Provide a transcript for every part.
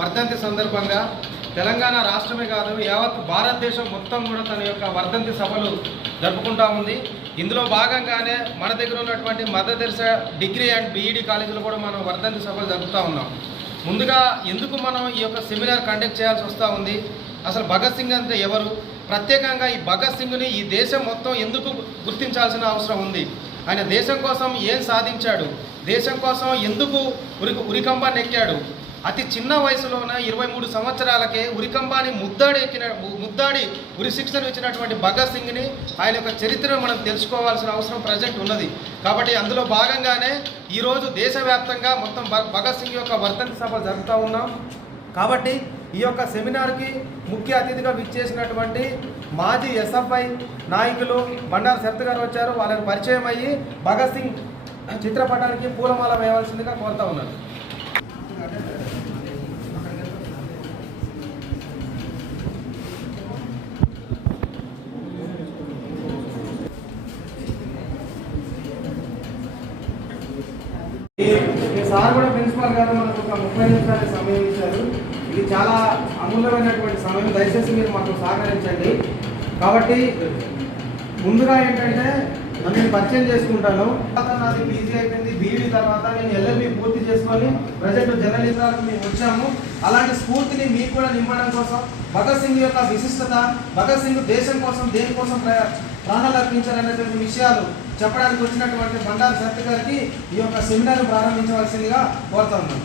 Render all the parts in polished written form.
వర్ధంతి సందర్భంగా తెలంగాణ రాష్ట్రమే కాదు యావత్ భారతదేశం మొత్తం కూడా తన యొక్క వర్ధంతి సభలు జరుపుకుంటూ ఉంది. ఇందులో భాగంగానే మన దగ్గర ఉన్నటువంటి Mother Teresa degree and BEd కాలేజీలో కూడా మనం వర్ధంతి సభలు జరుపుతూ ఉన్నాం. ముందుగా ఎందుకు మనం ఈ యొక్క సెమినార్ కండక్ట్ చేయాల్సి వస్తూ ఉంది, అసలు భగత్ సింగ్ అంటే ఎవరు, ప్రత్యేకంగా ఈ భగత్ సింగ్ని ఈ దేశం మొత్తం ఎందుకు గుర్తించాల్సిన అవసరం ఉంది, ఆయన దేశం కోసం ఏం సాధించాడు, దేశం కోసం ఎందుకు ఉరికంబాన్ని ఎక్కాడు, అతి చిన్న వయసులోనే 23 సంవత్సరాలకే ఉరికంబాన్ని ముద్దాడి ఉరి శిక్షణ ఇచ్చినటువంటి భగత్ సింగ్ని ఆయన యొక్క చరిత్రను మనం తెలుసుకోవాల్సిన అవసరం ప్రజెంట్ ఉన్నది. కాబట్టి అందులో భాగంగానే ఈరోజు దేశవ్యాప్తంగా మొత్తం భగత్ సింగ్ యొక్క వర్ధంతి సభ జరుపుతూ ఉన్నాం. కాబట్టి ఈ యొక్క సెమినార్కి ముఖ్య అతిథిగా విచ్చేసినటువంటి మాజీ ఎస్ఎఫ్ఐ నాయకులు బండారు శరత్ గారు వచ్చారు. వాళ్ళని పరిచయం అయ్యి భగత్ సింగ్ చిత్రపటానికి పూలమాల వేయవలసిందిగా కోరుతా ఉన్నారు. సార్ కూడా ప్రిన్సిపాల్ గారు మనకు ఒక 30 నిమిషాల సమయం ఇచ్చారు. ఇది చాలా అమూల్యమైనటువంటి సమయం, దయచేసి మీరు మాకు సహకరించండి. కాబట్టి ముందుగా ఏంటంటే నేను పరిచయం చేసుకుంటాను. నాది పీజీ అయిపోయింది, బీఈడీ తర్వాత నేను ఎల్ఎల్బీ పూర్తి చేసుకొని ప్రజెంట్ జర్నలిజాలకు మేము వచ్చాము. అలాంటి స్ఫూర్తిని మీకు కూడా నింపడం కోసం భగత్ సింగ్ యొక్క విశిష్టత, భగత్ సింగ్ దేశం కోసం దేనికోసం ప్రాణాలు అర్పించాలనేటువంటి విషయాలు చెప్పడానికి వచ్చినటువంటి బండారు శరత్ గారికి ఈ యొక్క సెమినార్ ప్రారంభించవలసిందిగా కోరుతా ఉన్నాను.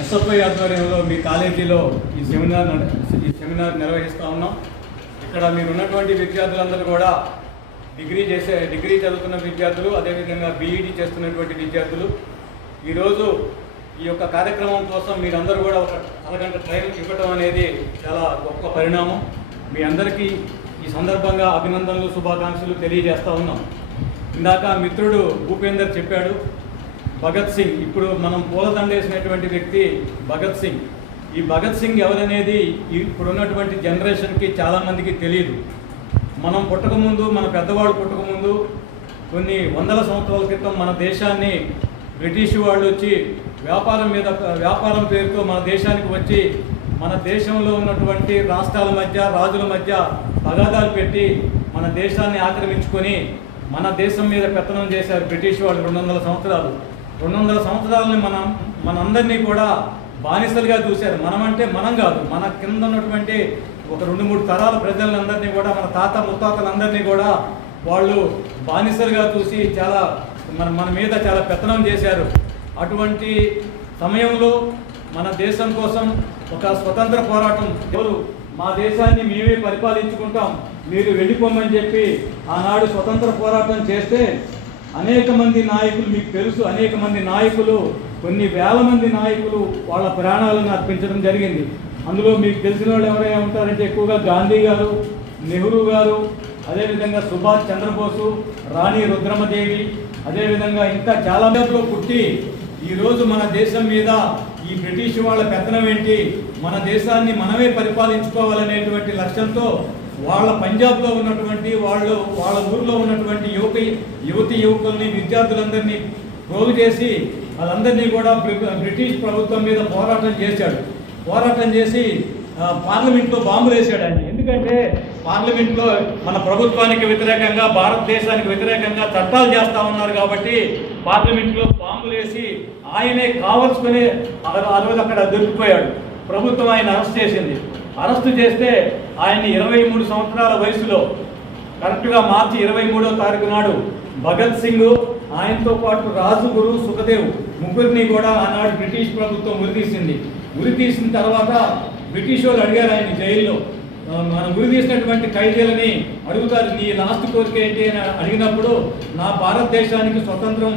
ఎస్ఎఫ్ఐ ఆధ్వర్యంలో మీ కాలేజీలో ఈ సెమినార్ నిర్వహిస్తూ ఉన్నాం. ఇక్కడ మీరు ఉన్నటువంటి విద్యార్థులందరూ కూడా డిగ్రీ చదువుతున్న విద్యార్థులు, అదేవిధంగా బీఈడీ చేస్తున్నటువంటి విద్యార్థులు. ఈరోజు ఈ యొక్క కార్యక్రమం కోసం మీరందరూ కూడా ఒక అరగంట టైం ఇవ్వటం అనేది చాలా గొప్ప పరిణామం. మీ అందరికీ ఈ సందర్భంగా అభినందనలు, శుభాకాంక్షలు తెలియజేస్తూ ఉన్నాం. ఇందాక మిత్రుడు భూపేందర్ చెప్పాడు, భగత్ సింగ్ ఇప్పుడు మనం పూలదండేసినటువంటి వ్యక్తి భగత్ సింగ్. ఈ భగత్ సింగ్ ఎవరనేది ఇప్పుడున్నటువంటి జనరేషన్కి చాలామందికి తెలియదు. మనం పుట్టకముందు, మన పెద్దవాళ్ళు పుట్టకముందు కొన్ని వందల సంవత్సరాల క్రితం మన దేశాన్ని బ్రిటిష్ వాళ్ళు వచ్చి వ్యాపారం పేరుతో మన దేశానికి వచ్చి మన దేశంలో ఉన్నటువంటి రాష్ట్రాల మధ్య, రాజుల మధ్య తగాదాలు పెట్టి మన దేశాన్ని ఆక్రమించుకొని మన దేశం మీద పెత్తనం చేశారు బ్రిటిష్ వాళ్ళు 200 సంవత్సరాలు. 200 సంవత్సరాలని మనందరినీ కూడా బానిసలుగా చూశారు. మనమంటే మనం కాదు, మన కింద ఉన్నటువంటి ఒక 2-3 తరాల ప్రజలందరినీ కూడా, మన తాత ముత్తాతలందరినీ కూడా వాళ్ళు బానిసలుగా చూసి మన మీద చాలా పెత్తనం చేశారు. అటువంటి సమయంలో మన దేశం కోసం ఒక స్వతంత్ర పోరాటం, ఎవరు మా దేశాన్ని మేమే పరిపాలించుకుంటాం, మీరు వెళ్ళిపోమని చెప్పి ఆనాడు స్వతంత్ర పోరాటం చేస్తే అనేక మంది నాయకులు, మీకు తెలుసు, అనేక మంది నాయకులు, కొన్ని వేల మంది నాయకులు వాళ్ళ ప్రాణాలను అర్పించడం జరిగింది. అందులో మీకు తెలిసిన వాళ్ళు ఎవరైనా ఉంటారంటే ఎక్కువగా గాంధీ గారు, నెహ్రూ గారు, అదేవిధంగా సుభాష్ చంద్రబోసు, రాణి రుద్రమదేవి, అదేవిధంగా ఇంకా చాలా మందిలో పుట్టి ఈరోజు మన దేశం మీద ఈ బ్రిటిష్ వాళ్ళ పెత్తనం ఏంటి, మన దేశాన్ని మనమే పరిపాలించుకోవాలనేటువంటి లక్ష్యంతో వాళ్ళ పంజాబ్లో ఉన్నటువంటి వాళ్ళ ఊరిలో ఉన్నటువంటి యువకుల్ని, విద్యార్థులందరినీ ప్రోగు చేసి వాళ్ళందరినీ కూడా బ్రిటిష్ ప్రభుత్వం మీద పోరాటం చేసి పార్లమెంట్లో బాంబులు వేసాడు ఆయన. ఎందుకంటే పార్లమెంట్లో మన ప్రభుత్వానికి వ్యతిరేకంగా, భారతదేశానికి వ్యతిరేకంగా చట్టాలు చేస్తూ ఉన్నారు కాబట్టి పార్లమెంట్లో బాంబులు వేసి ఆయనే కావలసుకుని ఆ రోజు అక్కడ దొరికిపోయాడు. ప్రభుత్వం ఆయన అరెస్ట్ చేస్తే ఆయన్ని 23 సంవత్సరాల వయసులో కరెక్ట్గా మార్చి 23వ తారీఖు నాడు భగత్ సింగ్, ఆయనతో పాటు రాజుగురు, సుఖదేవ్ ముగ్గురిని కూడా ఆనాడు బ్రిటిష్ ప్రభుత్వం ఉరితీసిన తర్వాత బ్రిటిష్ వాళ్ళు అడిగారు ఆయన జైల్లో, మనం ఉరితీసినటువంటి ఖైదీలని అడుగుతారు, నీ లాస్ట్ కోరిక ఏంటి అని అడిగినప్పుడు, నా భారతదేశానికి స్వతంత్రం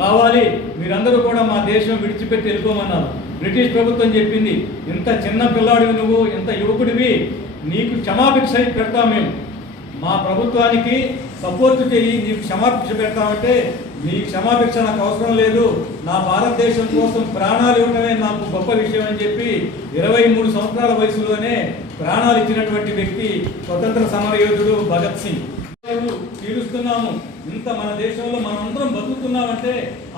కావాలి, మీరందరూ కూడా మా దేశం విడిచిపెట్టి వెళ్ళిపోమన్నారు. బ్రిటిష్ ప్రభుత్వం చెప్పింది, ఇంత చిన్న పిల్లాడివి నువ్వు, ఇంత యువకుడివి, నీకు క్షమాభిక్ష పెడతాం, మేము మా ప్రభుత్వానికి సపోర్ట్ చేయి, నీకు క్షమాభిక్ష పెడతామంటే నీ క్షమాభిక్ష నాకు అవసరం లేదు, నా భారతదేశం కోసం ప్రాణాలు ఇవ్వడమే నాకు గొప్ప విషయం అని చెప్పి 23 సంవత్సరాల వయసులోనే ప్రాణాలు ఇచ్చినటువంటి వ్యక్తి స్వతంత్ర సమరయోధుడు భగత్ సింగ్. తీరుస్తున్నాము, ఇంత మన దేశంలో మనమందరం బతుకుతున్నామంటే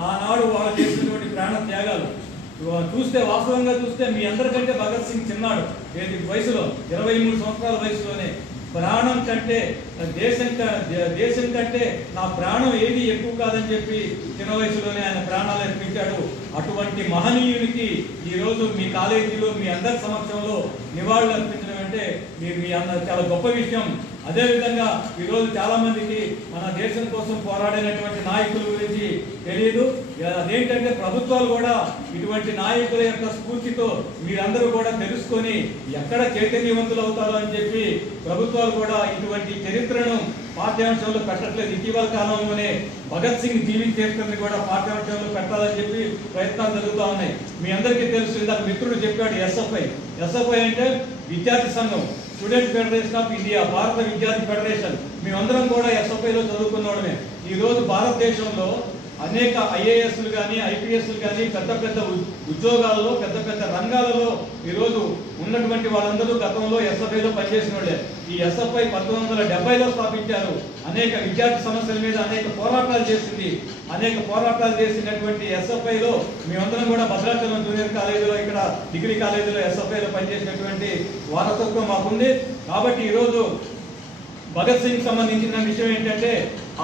ఆనాడు వాళ్ళు చేసినటువంటి ప్రాణ త్యాగాలు. చూస్తే వాస్తవంగా చూస్తే మీ అందరికంటే భగత్ సింగ్ చిన్నాడు. వయసులో 23 సంవత్సరాల వయసులోనే ప్రాణం కంటే దేశం కంటే నా ప్రాణం ఏది ఎక్కువ కాదని చెప్పి చిన్న వయసులోనే ఆయన ప్రాణాలు అర్పించాడు. అటువంటి మహనీయునికి ఈరోజు మీ కాలేజీలో మీ అందరి సమక్షంలో నివాళులు అర్పించడం అంటే మీ చాలా గొప్ప విషయం. అదేవిధంగా ఈరోజు చాలా మందికి మన దేశం కోసం పోరాడినటువంటి నాయకుల గురించి తెలియదు. అదేంటంటే ప్రభుత్వాలు కూడా ఇటువంటి నాయకుల యొక్క స్ఫూర్తితో మీరందరూ కూడా తెలుసుకొని ఎక్కడ చైతన్యవంతులు అవుతారో అని చెప్పి ప్రభుత్వాలు కూడా ఇటువంటి చరిత్రను పాఠ్యాంశంలో పెట్టట్లేదు. ఇటీవల కాలంలోనే భగత్ సింగ్ జీవిత చరిత్రని కూడా పాఠ్యాంశంలో పెట్టాలని చెప్పి ప్రయత్నాలు జరుగుతూ ఉన్నాయి. మీ అందరికీ తెలుసు, ఇందాక మిత్రుడు చెప్పాడు ఎస్ఎఫ్ఐ అంటే విద్యార్థి సంఘం, స్టూడెంట్ ఫెడరేషన్ ఆఫ్ ఇండియా, భారత విద్యార్థి ఫెడరేషన్. మేమందరం కూడా ఎస్ఎఫ్ఐలో చదువుకున్నవాళ్ళమే. ఈరోజు భారతదేశంలో అనేక ఐఏఎస్లు కానీ ఐపీఎస్లు కానీ పెద్ద ఉద్యోగాలలో పెద్ద రంగాలలో ఈరోజు ఉన్నటువంటి వాళ్ళందరూ గతంలో ఎస్ఎఫ్ఐలో పనిచేసిన వాళ్ళే. ఈ ఎస్ఎఫ్ఐ 1970లో స్థాపించారు. అనేక విద్యార్థి సమస్యల మీద అనేక పోరాటాలు చేసింది. అనేక పోరాటాలు చేసినటువంటి ఎస్ఎఫ్ఐలో మేమందరం కూడా భద్రాచలం జూనియర్ కాలేజీలో, ఇక్కడ డిగ్రీ కాలేజీలో ఎస్ఎఫ్ఐలో పనిచేసినటువంటి వారసత్వం మాకుంది. కాబట్టి ఈరోజు భగత్ సింగ్ సంబంధించిన విషయం ఏంటంటే,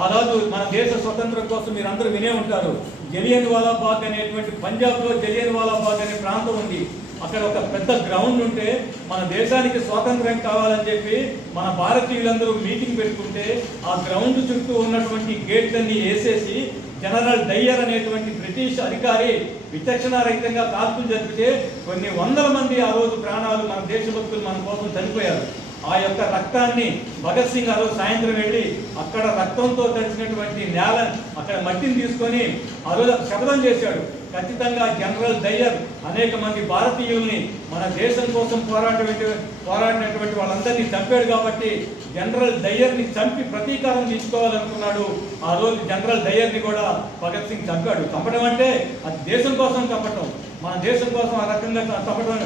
ఆ రోజు మన దేశ స్వతంత్రం కోసం మీరు అందరూ వినే ఉంటారు. జలియన్ వాలా బాగ్ అనేటువంటి పంజాబ్లో జలియన్ వాలా బాగ్ అనే ప్రాంతం ఉంది. అక్కడ ఒక పెద్ద గ్రౌండ్ ఉంటే మన దేశానికి స్వాతంత్రం కావాలని చెప్పి మన భారతీయులందరూ మీటింగ్ పెట్టుకుంటే ఆ గ్రౌండ్ చుట్టూ ఉన్నటువంటి గేట్లన్నీ వేసేసి జనరల్ డయ్యర్ అనేటువంటి బ్రిటిష్ అధికారి విచక్షణారహితంగా కాల్పులు జరిపితే కొన్ని వందల మంది ఆ రోజు ప్రాణాలు, మన దేశభక్తులు మన కోసం చనిపోయారు. ఆ యొక్క రక్తాన్ని భగత్ సింగ్ ఆ రోజు సాయంత్రం వెళ్ళి అక్కడ రక్తంతో తడిచినటువంటి నేల, అక్కడ మట్టిని తీసుకొని ఆ రోజు శపథం చేశాడు. ఖచ్చితంగా జనరల్ డయ్యర్ అనేక మంది భారతీయుల్ని మన దేశం కోసం పోరాడినటువంటి వాళ్ళందరినీ చంపాడు. కాబట్టి జనరల్ డయ్యర్ని చంపి ప్రతీకారం తీసుకోవాలనుకున్నాడు. ఆ రోజు జనరల్ డయ్యర్ని కూడా భగత్ సింగ్ చంపాడు. చంపడం అంటే అది దేశం కోసం చంపటం, మన దేశం కోసం ఆ రకంగా చంపడం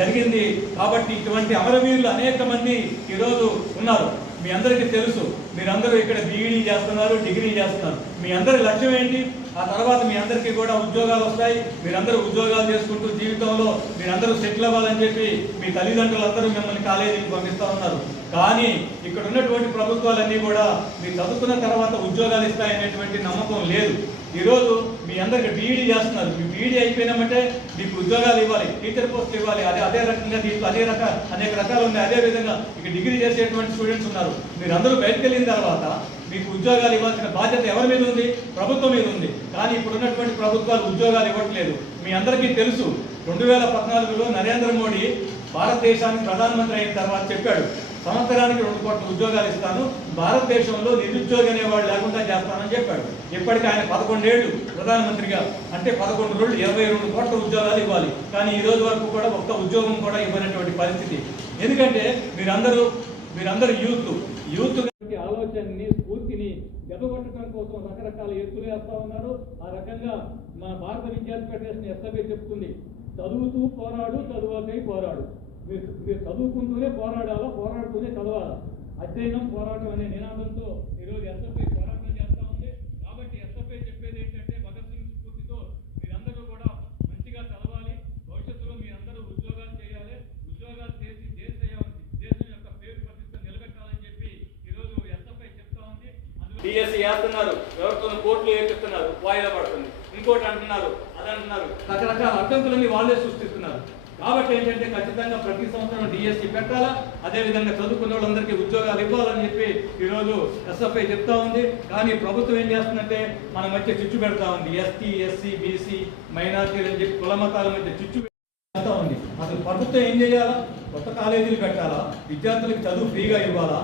జరిగింది. కాబట్టి ఇటువంటి అమరవీరులు అనేక మంది ఈరోజు ఉన్నారు. మీ అందరికీ తెలుసు, మీరందరూ ఇక్కడ బీఈడీ చేస్తున్నారు, డిగ్రీ చేస్తున్నారు. మీ అందరి లక్ష్యం ఏంటి? ఆ తర్వాత మీ అందరికీ కూడా ఉద్యోగాలు వస్తాయి. మీరందరూ ఉద్యోగాలు చేసుకుంటూ జీవితంలో మీరందరూ సెటిల్ అవ్వాలని చెప్పి మీ తల్లిదండ్రులందరూ మిమ్మల్ని కాలేజీకి పంపిస్తూ ఉన్నారు. కానీ ఇక్కడ ఉన్నటువంటి ప్రభుత్వాలన్నీ కూడా మీరు చదువుకున్న తర్వాత ఉద్యోగాలు ఇస్తాయనేటువంటి నమ్మకం లేదు. ఈరోజు మీ అందరికి బీఈడీ చేస్తున్నారు. మీ బీఈడీ అయిపోయినామంటే మీకు ఉద్యోగాలు ఇవ్వాలి, టీచర్ పోస్టులు ఇవ్వాలి. అదే రకంగా దీంట్లో అనేక రకాలు ఉన్నాయి. అదేవిధంగా ఇక డిగ్రీ చేసేటువంటి స్టూడెంట్స్ ఉన్నారు. మీరందరూ బయటకు వెళ్ళిన తర్వాత మీకు ఉద్యోగాలు ఇవ్వాల్సిన బాధ్యత ఎవరి మీద ఉంది? ప్రభుత్వం మీద ఉంది. కానీ ఇప్పుడు ఉన్నటువంటి ప్రభుత్వాలు ఉద్యోగాలు ఇవ్వట్లేదు. మీ అందరికీ తెలుసు, 2014లో నరేంద్ర మోడీ భారతదేశానికి ప్రధానమంత్రి అయిన తర్వాత చెప్పాడు, సంవత్సరానికి 2 కోట్ల ఉద్యోగాలు ఇస్తాను, భారతదేశంలో నిరుద్యోగ అనేవాళ్ళు లేకుండా చేస్తానని చెప్పాడు. ఇప్పటికీ ఆయన 11 ఏళ్ళు ప్రధానమంత్రిగా, అంటే 11 రోజులు 22 కోట్ల ఉద్యోగాలు ఇవ్వాలి. కానీ ఈ రోజు వరకు కూడా ఒక్క ఉద్యోగం కూడా ఇవ్వనటువంటి పరిస్థితి. ఎందుకంటే మీరందరూ యూత్ ఆలోచనని, స్ఫూర్తిని దెబ్బకొట్టడం కోసం రకరకాల ఎత్తులు వేస్తా ఉన్నారు. ఆ రకంగా మన భారత విద్యార్థి ఫెడరేషన్ ఎస్ఎఫ్ఐ చెప్తుంది, చదువుతూ పోరాడు, చదువుకై పోరాడు. మీరు చదువుకుంటూనే పోరాడాలా, పోరాడుతూనే చదవాలా. అధ్యయనం పోరాటం అనే నినాదంతో ఈరోజు ఎస్ఎఫ్ఐ పోరాటం చేస్తూ ఉంది. కాబట్టి ఎస్ఎఫ్ఐ చెప్పేది ఏంటంటే, భగత్ సింగ్ స్ఫూర్తితో మీరందరూ కూడా మంచిగా చదవాలి, భవిష్యత్తులో మీరందరూ ఉద్యోగాలు చేయాలి, ఉద్యోగాలు చేసి దేశం యొక్క పేరు ప్రతిష్ట నిలబెట్టాలని చెప్పి ఈరోజు ఎస్ఎఫ్ఐ చెప్తా ఉంది. డిఎస్సి చేస్తున్నారు, ఎవరితో కోర్టులు ఏపిస్తున్నారు, వాయిదా పడుతుంది, ఇంకోటి అంటున్నారు, అదంటున్నారు, రకరకాల అడ్డంకులన్నీ వాళ్ళే సృష్టిస్తున్నారు. కాబట్టి ఏంటంటే ఖచ్చితంగా ప్రతి సంవత్సరం డిఎస్సి పెట్టాలా, అదేవిధంగా చదువుకున్న వాళ్ళందరికీ ఉద్యోగాలు ఇవ్వాలని చెప్పి ఈరోజు ఎస్ఎఫ్ఐ చెప్తా ఉంది. కానీ ప్రభుత్వం ఏం చేస్తుందంటే మన మధ్య చిచ్చు పెడతా ఉంది. ఎస్టీ, ఎస్సీ, బీసీ, మైనార్టీలు అని చెప్పి కుల మతాల మధ్య చిచ్చు పెడతా ఉంది. అసలు ప్రభుత్వం ఏం చేయాలా? కొత్త కాలేజీలు పెట్టాలా, విద్యార్థులకు చదువు ఫ్రీగా ఇవ్వాలా,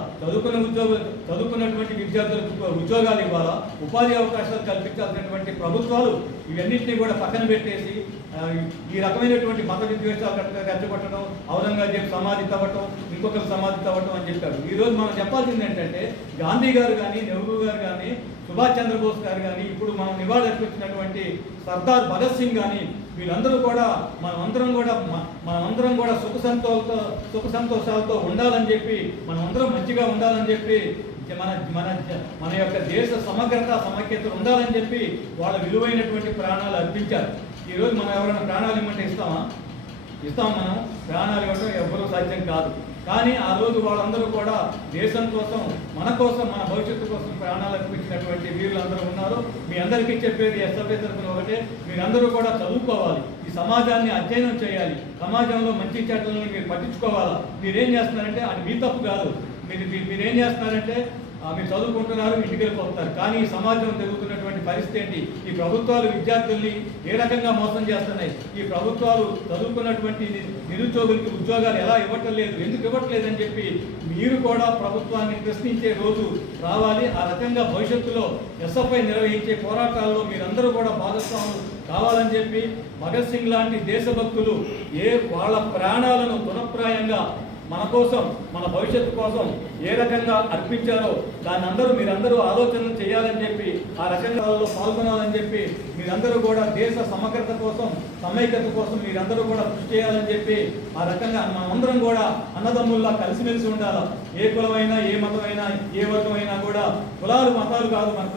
చదువుకున్నటువంటి విద్యార్థులకు ఉద్యోగాలు ఇవ్వాలా, ఉపాధి అవకాశాలు కల్పించాల్సినటువంటి ప్రభుత్వాలు ఇవన్నింటినీ కూడా పక్కన పెట్టేసి ఈ రకమైనటువంటి మత విద్వేషాలు రెచ్చగొట్టడం, ఔరంగజేబు సమాధి తవ్వటం, ఇంకొకరు సమాధి తవ్వటం అని చెప్పారు. ఈరోజు మనం చెప్పాల్సింది ఏంటంటే, గాంధీ గారు కానీ, నెహ్రూ గారు కానీ, సుభాష్ చంద్రబోస్ గారు కానీ, ఇప్పుడు మనం నివాళులర్పించినటువంటి సర్దార్ భగత్ సింగ్ కానీ, వీళ్ళందరూ కూడా మనమందరం కూడా సుఖ సంతోషాలతో ఉండాలని చెప్పి, మనమందరం మంచిగా ఉండాలని చెప్పి, మన యొక్క దేశ సమగ్రత సమైక్యత ఉండాలని చెప్పి వాళ్ళ విలువైనటువంటి ప్రాణాలు అర్పించారు. ఈరోజు మనం ఎవరైనా ప్రాణాలు ఇవ్వమంటే ఇస్తాం మనం ప్రాణాలు ఇవ్వడం ఎవ్వరూ సాధ్యం కాదు. కానీ ఆ రోజు వాళ్ళందరూ కూడా దేశం కోసం, మన భవిష్యత్తు కోసం ప్రాణాలు అర్పించినటువంటి వీరులందరూ ఉన్నారు. మీ అందరికీ చెప్పేది ఎస్ఎఫ్ఐ తరఫున ఒకటే, మీరందరూ కూడా చదువుకోవాలి, ఈ సమాజాన్ని అధ్యయనం చేయాలి, సమాజంలో మంచి చెడ్డలను మీరు పట్టించుకోవాలా. మీరేం చేస్తున్నారంటే అది మీ తప్పు కాదు, మీరేం చేస్తున్నారంటే మీరు చదువుకుంటున్నారు, ఇంటికి వెళ్ళిపోతున్నారు. కానీ ఈ సమాజం జరుగుతున్నటువంటి పరిస్థితి ఏంటి? ఈ ప్రభుత్వాలు విద్యార్థుల్ని ఏ రకంగా మోసం చేస్తున్నాయి? ఈ ప్రభుత్వాలు చదువుకున్నటువంటి నిరుద్యోగులకి ఉద్యోగాలు ఎలా ఇవ్వటం లేదు, ఎందుకు ఇవ్వట్లేదని చెప్పి మీరు కూడా ప్రభుత్వాన్ని ప్రశ్నించే రోజు రావాలి. ఆ రకంగా భవిష్యత్తులో ఎస్ఎఫ్ఐ నిర్వహించే పోరాటాల్లో మీరందరూ కూడా భాగస్వాములు కావాలని చెప్పి భగత్ సింగ్ లాంటి దేశభక్తులు వాళ్ళ ప్రాణాలను తునప్రాయంగా మన కోసం, మన భవిష్యత్తు కోసం ఏ రకంగా అర్పించారో దాన్ని మీరందరూ ఆలోచన చేయాలని చెప్పి, ఆ రకంగా పాల్గొనాలని చెప్పి మీరందరూ కూడా దేశ సమగ్రత కోసం, సమైక్యత కోసం మీరందరూ కూడా కృషి చేయాలని చెప్పి, ఆ రకంగా మనందరం కూడా అన్నదమ్ముల్లా కలిసిమెలిసి ఉండాలి. ఏ కులమైనా, ఏ మతమైనా, ఏ వర్గమైనా కూడా కులాలు మతాలు కాదు మనకు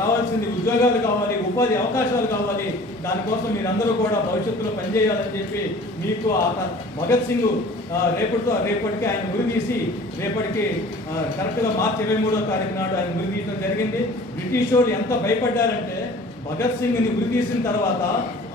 కావాల్సింది ఉద్యోగాలు కావాలి, ఉపాధి అవకాశాలు కావాలి. దానికోసం మీరందరూ కూడా భవిష్యత్తులో పనిచేయాలని చెప్పి మీకు భగత్ సింగ్ రేపటికి ఆయన ఉరిదీసి, రేపటికి కరెక్ట్గా మార్చి 23వ తారీఖు నాడు ఆయన ఉరిదీయడం జరిగింది. బ్రిటిష్ వాళ్ళు ఎంత భయపడ్డారంటే భగత్ సింగ్ని ఉరిదీసిన తర్వాత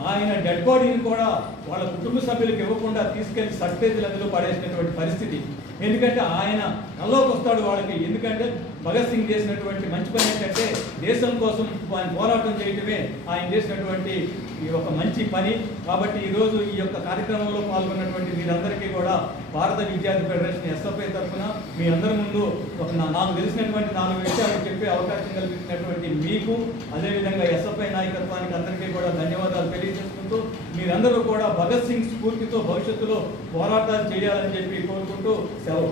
ఆయన డెడ్ బాడీని కూడా వాళ్ళ కుటుంబ సభ్యులకు ఇవ్వకుండా తీసుకెళ్లి సర్టేజ్ నదిలో పడేసినటువంటి పరిస్థితి. ఎందుకంటే ఆయన నల్లోకి వస్తాడు వాళ్ళకి. ఎందుకంటే భగత్ సింగ్ చేసినటువంటి మంచి పని ఏంటంటే దేశం కోసం ఆయన పోరాటం చేయటమే ఆయన చేసినటువంటి ఈ ఒక మంచి పని. కాబట్టి ఈరోజు ఈ యొక్క కార్యక్రమంలో పాల్గొన్నటువంటి మీరందరికీ కూడా భారత విద్యార్థి ఫెడరేషన్ ఎస్ఎఫ్ఐ తరఫున మీ అందరి ముందు నాకు తెలిసినటువంటి 4 విషయాలు చెప్పే అవకాశం కల్పించినటువంటి మీకు, అదేవిధంగా ఎస్ఎఫ్ఐ నాయకత్వానికి అందరికీ కూడా ధన్యవాదాలు తెలియజేసుకుంటూ, మీరందరూ కూడా భగత్ సింగ్ స్ఫూర్తితో భవిష్యత్తులో పోరాటాలు చేయాలని చెప్పి కోరుకుంటూ సెలవు.